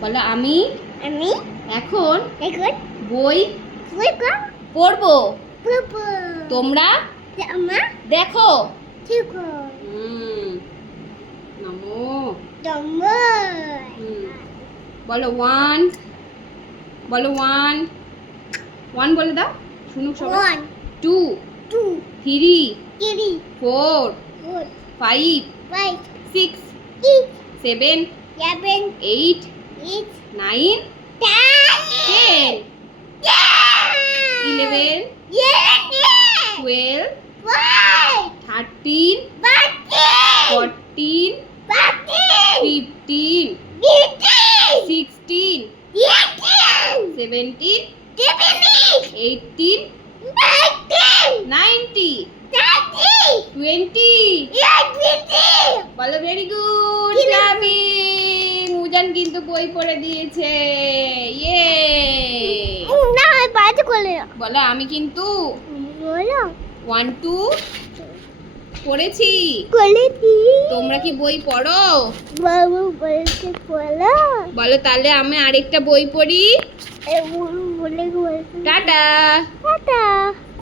বলো আমি আমি এখন এখন বই বই পড়বো। পড়ব। তোমরা আমা দেখো। দেখো। নমো। নম্বর বলো ওয়ান। বলো ওয়ান। ওয়ান বলে দাও শুনুক সবাই। 1 two 2 three 3 four 4 five 5 six 6 seven 7 eight 8 nine 10 eleven 11 twelve 12 thirteen 13 fourteen 14 fifteen 15 sixteen 18 seventeen 17 eighteen 19 ninety 30 twenty. 20 বলো ভেরি গুড কি ক্লাপিং। উজান কিন্তু বই পড়ে দিয়েছে। ইয়ে না বাজে করলে বলো আমি কিন্তু বলো ওয়ান টু পড়েছি। কলেছি তোমরা কি বই পড়ো? বাবু বলতে বলো বলো তাহলে আমি আরেকটা বই পড়ি। বলে টাটা। টাটা